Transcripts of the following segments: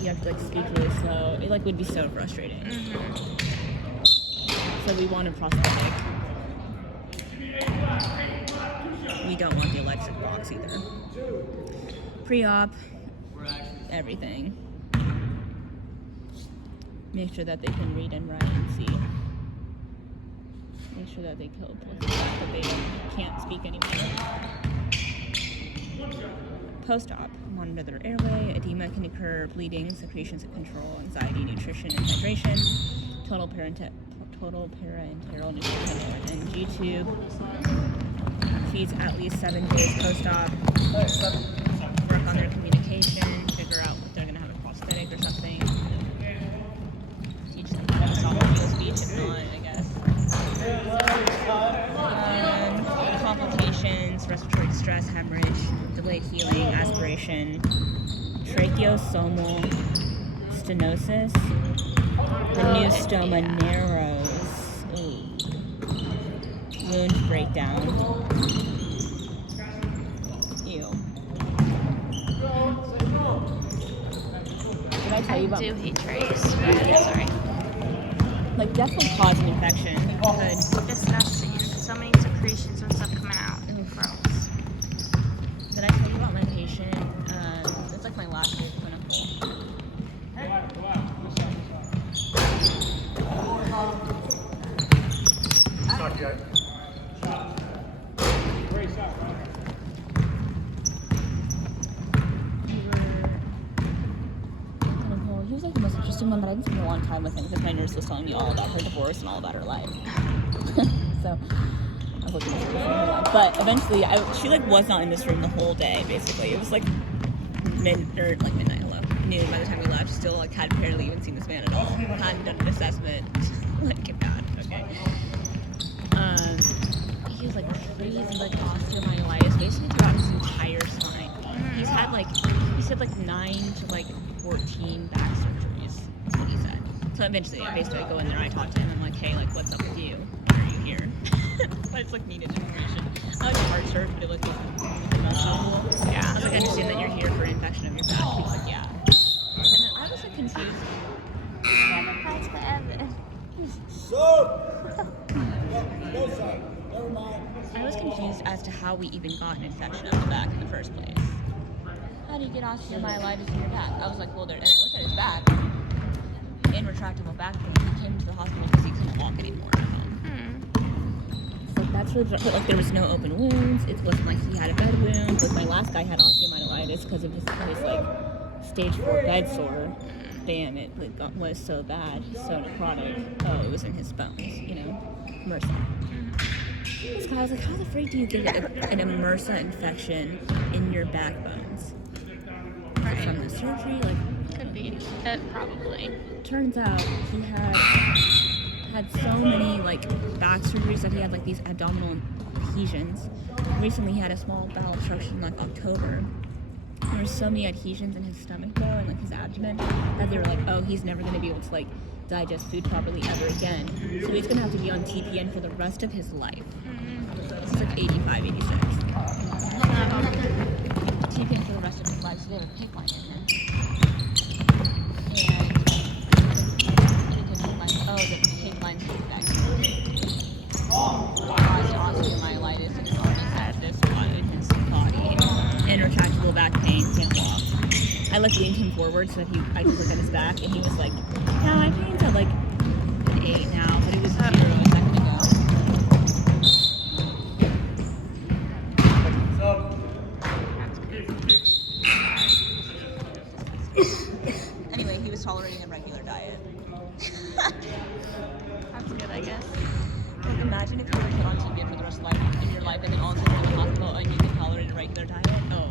you have to like speak really slow. It like would be so frustrating. So we want a prosthetic. We don't want the electric box either. Pre-op, everything. Make sure that they can read and write and see. Make sure that they cope with the fact that they can't speak anymore. Post-op, monitor their airway. Edema can occur, bleeding, secretions of control, anxiety, nutrition, and hydration. Total parenteral nutrition and G-tube. Feeds at least 7 days post-op. Work on their communication. Figure out if they're going to have a prosthetic or something. Teach them how to esophageal speech if not, I guess. Complications, respiratory distress, hemorrhage, delayed healing, aspiration, tracheostomal stenosis, the new stoma narrows, wound breakdown. Ew. Did I tell you about? I do hate trays. Sorry. Like definitely cause an infection. Could. Disgusting. So many secretions and stuff coming out. Gross. Did I tell you about my patient? It's like my last year clinical. He was like the most interesting one, but I didn't spend a long time with him because my nurse was telling me all about her divorce and all about her life. So I was looking at her life. But eventually, she like was not in this room the whole day. Basically, it was like midnight, hello, noon by the time we left. Still like had barely even seen this man at all. Hadn't done an assessment. Like get bad. Okay. He was like crazy, like osteomyelitis, basically throughout his entire spine. He's had like, he said like 9 to like 14 back surgeries. That's what he said. So eventually, basically, I go in there, I talk to him, I'm like, hey, like, what's up with you? Why are you here? But it's like needed information. I like heart surgery, but it looked emotional. Yeah. I was like, I understand that you're here for an infection of your back. He was like, yeah. And then I was like confused. I was confused as to how we even got an infection of the back in the first place. How do you get osteomyelitis in your back? I was like, well, and I looked at his back, inretractable back pain. He came to the hospital because he couldn't walk anymore at home. So that's really, but like there was no open wounds. It wasn't like he had a bed wound. Like my last guy had osteomyelitis because of his like stage 4 bed sore. Damn, it was so bad, so necrotic. Oh, it was in his bones, you know, MRSA. This guy was like, how the freak do you get an MRSA infection in your backbones? Right. From the surgery, like could be. Probably. Turns out he had so many like back surgeries that he had like these abdominal adhesions. Recently, he had a small bowel obstruction in like October. There were so many adhesions in his stomach though, and like his abdomen, that they were like, oh, he's never gonna be able to like digest food properly ever again. So he's gonna have to be on TPN for the rest of his life. This is like 85, 86. TPN for the rest of his life, so they have a PICC line in him. And the PICC line's infected. Caused osteomyelitis, and he's already had this spot in his body. Inretractable back pain, can't walk. I like leaned him forward so that I could look at his back, and he was like, yeah, my pain's at like 8 now, but it was 0 a second ago. Anyway, he was tolerating a regular diet. That's good, I guess. Like, imagine if you were put on TPN for the rest of your life, and then all of a sudden you're in the hospital and you can tolerate a regular diet. Oh.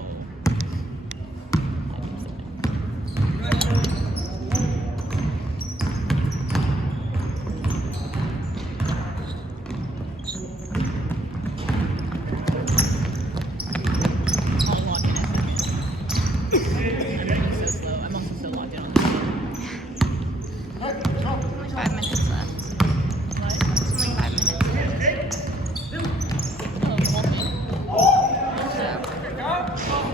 I'll log in as I'm so slow. I'm also so logged in on this. Only 5 minutes left. What? It's only 5 minutes left. Oh, walking. So,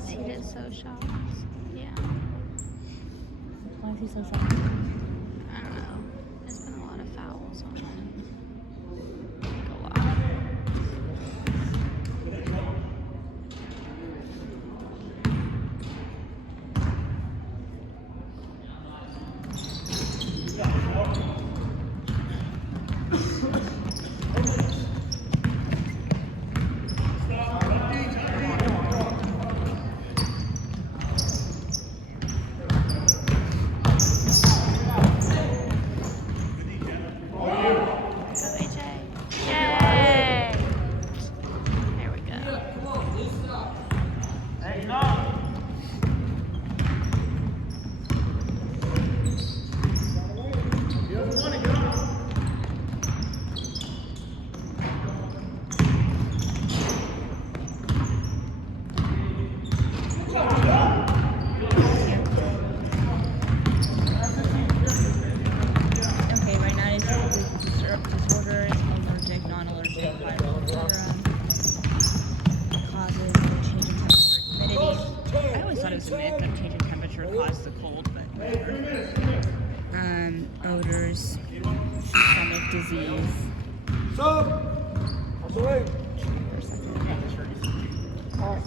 He's heated so shocked. Yeah. Why is he so shocked? I don't know. There's been a lot of fouls on him. Like a lot. Yay! There we go. Okay, right now it's disorders, allergic, non-allergic, viral flora, causes a change in temperature, humidity. I always thought it was a myth that change in temperature caused the cold, but whatever. Odors, stomach disease.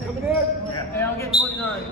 Coming in? Yeah. Hey, I'll get 29.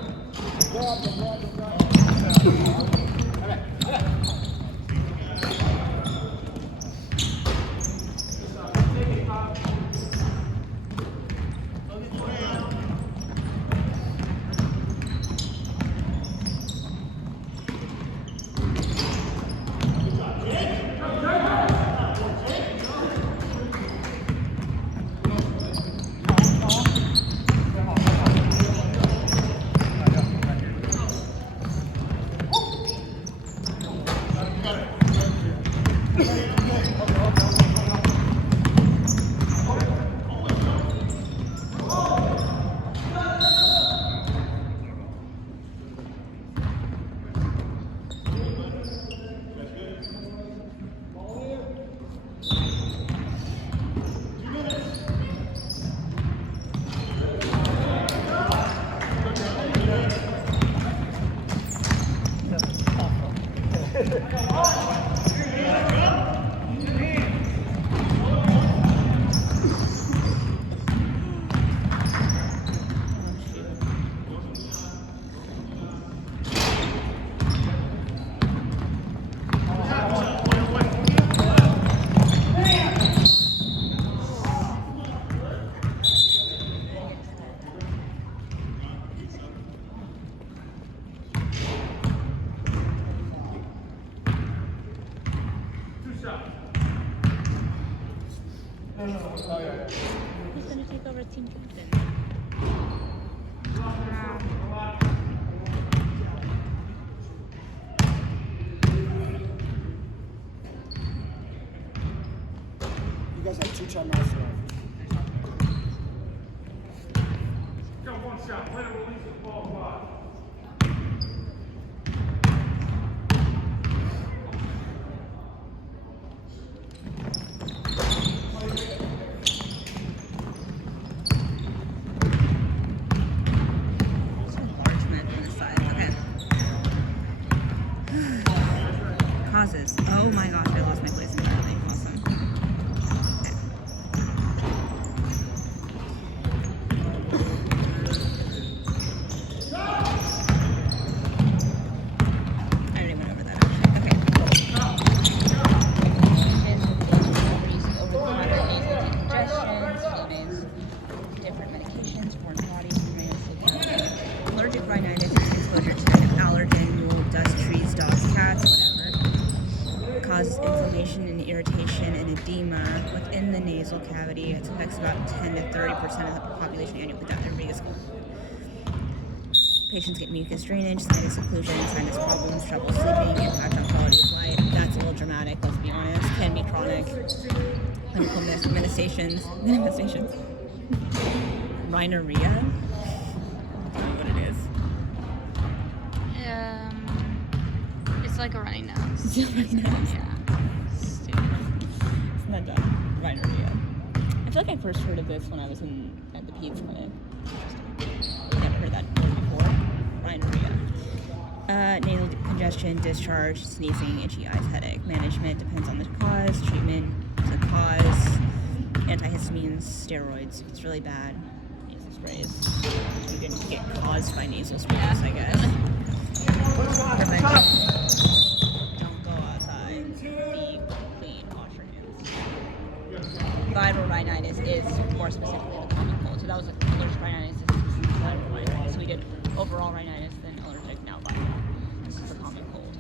Who's gonna take over team captain? You guys have 2 timeouts left. Got one shot. Let it release the ball 5. Enlargement on the side. Okay. Causes. Oh my gosh, I lost my place entirely. Awesome. I already went over that actually. Okay. Over-the-counter nasal decongestions, fluids, different medications, foreign bodies, allergic rhinitis, exposure to an allergen, wool, dust, trees, dogs, cats, whatever. Causes inflammation and irritation and edema within the nasal cavity. It affects about 10 to 30% of the population annually. Everybody is cool. Patients get mucus drainage, sinus occlusion, sinus problems, trouble sleeping, impact on quality of life. That's a little dramatic, let's be honest. Can be chronic. Clinical manifestations. Rhinorrhea. I don't know what it is. It's like a runny nose. It's like a nose. Yeah. Stupid. It's not done. Rhinorrhea. I feel like I first heard of this when I was at the peds clinic. Never heard that word rhinorrhea. Nasal congestion, discharge, sneezing, itchy eyes, headache. Management depends on the cause. Treatment is a cause. Antihistamines, steroids. If it's really bad, nasal sprays. You didn't get caused by nasal sprays, I guess. Prevention. Don't go outside. Be clean. Wash your hands. Viral rhinitis is more specifically the common cold. So that was allergic rhinitis. This is viral rhinitis. So we did overall rhinitis, then allergic, now viral. This is the common cold.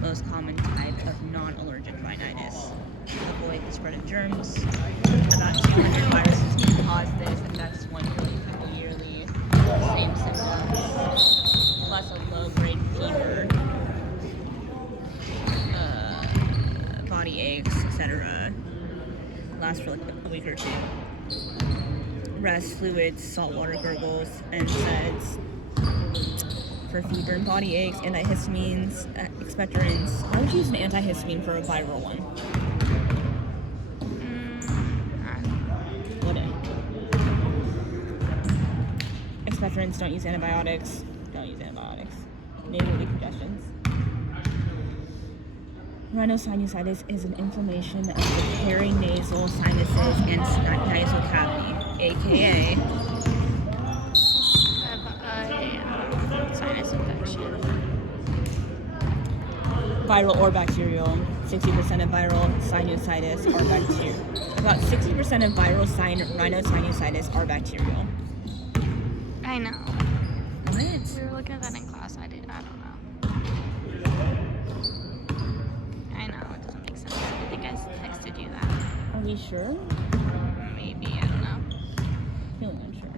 Most common type of non-allergic rhinitis. Avoid the spread of germs. About 200 viruses can cause this. Affects 1 million people yearly. Same symptoms. Plus a low-grade fever. Body aches, etc. Lasts for like a week or two. Rest, fluids, saltwater gurgles, NSAIDs for fever and body aches, antihistamines, expectorants. I would use an antihistamine for a viral one. Wouldn't. Expectorants, don't use antibiotics. Don't use antibiotics. Nasal decongestions. Rhinosinusitis is an inflammation of the perinasal sinuses and nasal cavity, aka Sinus infection. viral or bacterial. 60% of viral sinusitis are bacterial. About 60% of viral rhinosinusitis are bacterial. I know. What? We were looking at that in class. I don't know. I know, it doesn't make sense. I think I texted you that. Are we sure? Maybe, I don't know. Feeling unsure.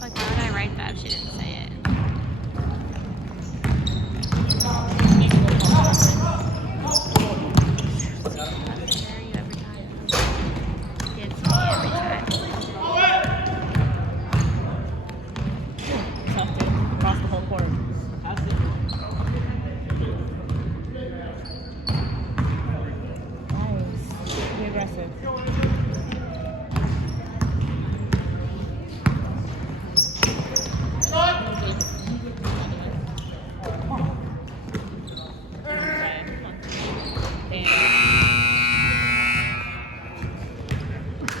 Like, why would I write that if she didn't